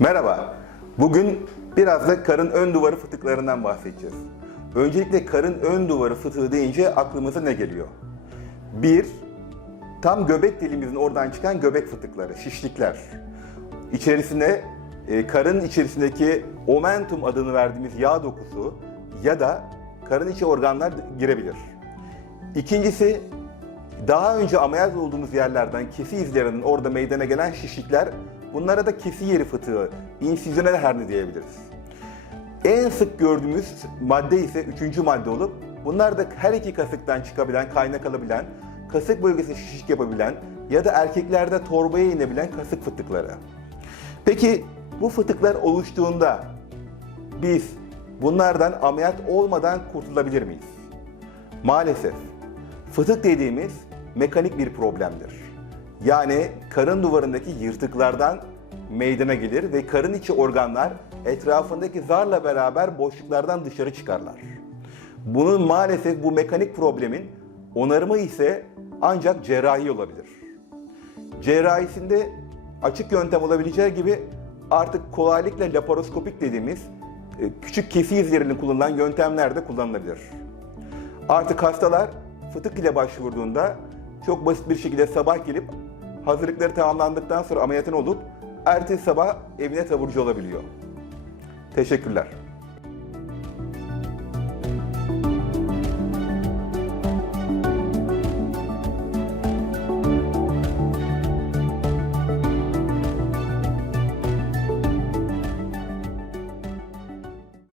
Merhaba. Bugün biraz da karın ön duvarı fıtıklarından bahsedeceğiz. Öncelikle karın ön duvarı fıtığı deyince aklımıza ne geliyor? Bir, tam göbek dilimizin oradan çıkan göbek fıtıkları, şişlikler. İçerisine e, karın içerisindeki omentum adını verdiğimiz yağ dokusu ya da karın içi organlar girebilir. İkincisi daha önce ameliyat olduğumuz yerlerden kesi izlerinin orada meydana gelen şişlikler bunlara da kesi yeri fıtığı, insizyonel herni diyebiliriz. En sık gördüğümüz madde ise üçüncü madde olup bunlar da her iki kasıktan çıkabilen, kaynak alabilen, kasık bölgesi şişik yapabilen ya da erkeklerde torbaya inebilen kasık fıtıkları. Peki bu fıtıklar oluştuğunda biz bunlardan ameliyat olmadan kurtulabilir miyiz? Maalesef fıtık dediğimiz mekanik bir problemdir. Yani karın duvarındaki yırtıklardan meydana gelir ve karın içi organlar etrafındaki zarla beraber boşluklardan dışarı çıkarlar. Bunun maalesef bu mekanik problemin onarımı ise ancak cerrahi olabilir. Cerrahisinde açık yöntem olabileceği gibi artık kolaylıkla laparoskopik dediğimiz e, küçük kesi izlerinin kullanılan yöntemler de kullanılabilir. Artık hastalar fıtık ile başvurduğunda çok basit bir şekilde sabah gelip hazırlıkları tamamlandıktan sonra ameliyatın olup ertesi sabah evine taburcu olabiliyor. Teşekkürler.